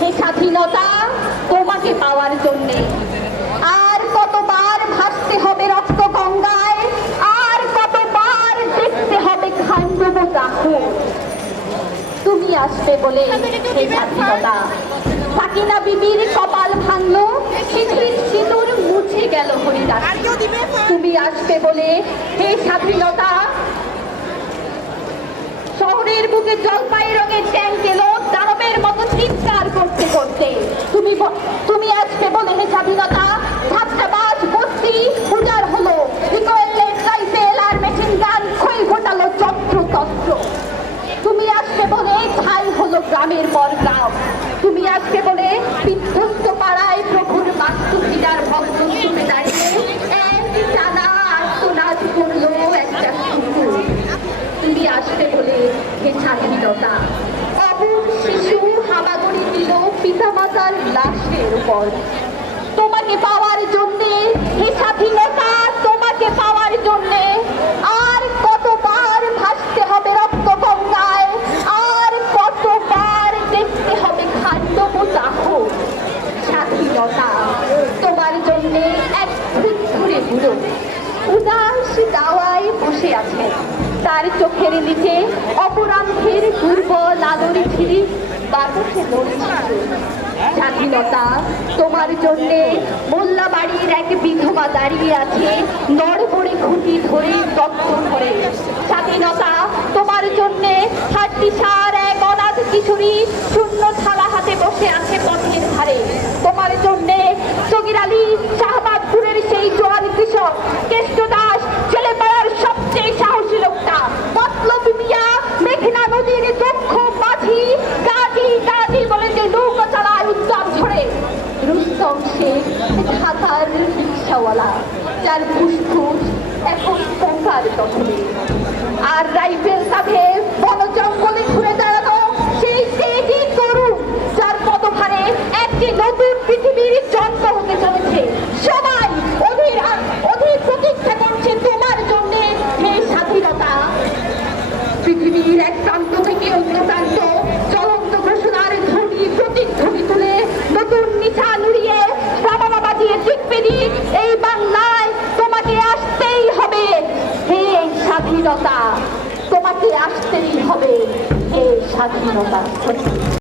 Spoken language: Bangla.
হে স্বাধীনতা, তোমাকে পাওয়ার জন্যে আর কতবার ভাসতে হবে রক্ত গঙ্গায়, আর কতবার দেখতে হবে খান্ডব দাহ। তুমি আসবে বলে হে স্বাধীনতা, সাকিনা বিবির কপাল ভাঙলো, পৃথিবীর সিঁদুর মুছে গেল হরিদাস। তুমি আসবে বলে হে স্বাধীনতা, শহরের বুকে জলপাই রঙের ট্যাঙ্ক এলো দানবের মতো চিৎকার করতে করতে। তুমি আসবে বলে হে স্বাধীনতা, ছাত্রাবাস বস্তি উজাড় হলো, রিকয়েলের রাইফেল আর মেশিন গান ক্ষয় ঘটালো যন্ত্রতন্ত্র। তুমি আসবে বলে ছাই হলো গ্রামের পর গ্রাম। তুমি আসবে বলে বিধ্বস্ত পাড়ায় প্রভুর বাস্তুপিতার ভক্ত শুনে দাঁড়িয়ে এক টানা আর্তনাদ করলো একটা কুকুর। তুমি আসবে বলে হে স্বাধীনতা, অবুঝ শিশু হামাগুড়ি দিল পিতামাতার লাশের উপর। তোমাকে পাওয়ার জন্যে হে স্বাধীনতা, তোমাকে পাওয়ার জন্যে আর কতবার ভাসতে হবে রক্ত গঙ্গায়, আর কতবার দেখতে হবে খান্ডব দাহ। স্বাধীনতা, তোমার জন্যে এক বৃদ্ধরে বুড়ো উদাস দাওয়ায় বসে আছেন, তার চোখের নিচে অপরাধের দুর্বল আলোর ছিরি বাতাসে নড়ছে। স্বাধীনতা, তোমার জন্যে মোল্লা বাড়ির এক বিধবা দাঁড়িয়ে আছে নড়বড়ে খুঁটি ধরে তত্ত্ব ধরে। স্বাধীনতা, তোমার জন্যে হাড্ডি সার এক অনাথ কিশোরী শূন্য থালা হাতে বসে আছে পথের ধারে। তোমার জন্যে সগির আলী শাহবাজপুরের সেই জোয়ান কৃষক কেষ্ট দাস, ছেলেপাড়ার সবচেয়ে সাহসী লোকটা, মতলবী মিয়া মেঘনা নদীর দক্ষ মাঝি, গাজী গাজী বলে যে নৌকা চালায় উত্তর ঝরে। রুস্তম শেখ ঢাকার রিক্সাওয়ালা, যার ফুসফুস এখন পোকার দখলে, আর রাইফেল কাঁধে বন জঙ্গলে ঘুরে দাঁড়ানো সেই তেজি তরুণ, যার পদভারে একটি নতুন পৃথিবীর জন্ম হতে চলেছে। সবাই অধীর প্রতীক্ষা করছে তোমার জন্যে হে স্বাধীনতা। পৃথিবীর এক প্রান্ত থেকে অন্য প্রান্ত চলন্ত ঘোষণার ধ্বনি প্রতিধ্বনি তুলে নতুন নিশান উড়িয়ে বাবা বাজিয়ে জিতবে দিক এই বাংলায়। তোমাকে আসতেই হবে হে স্বাধীনতা, তোমাকে আসতেই হবে হে স্বাধীনতা।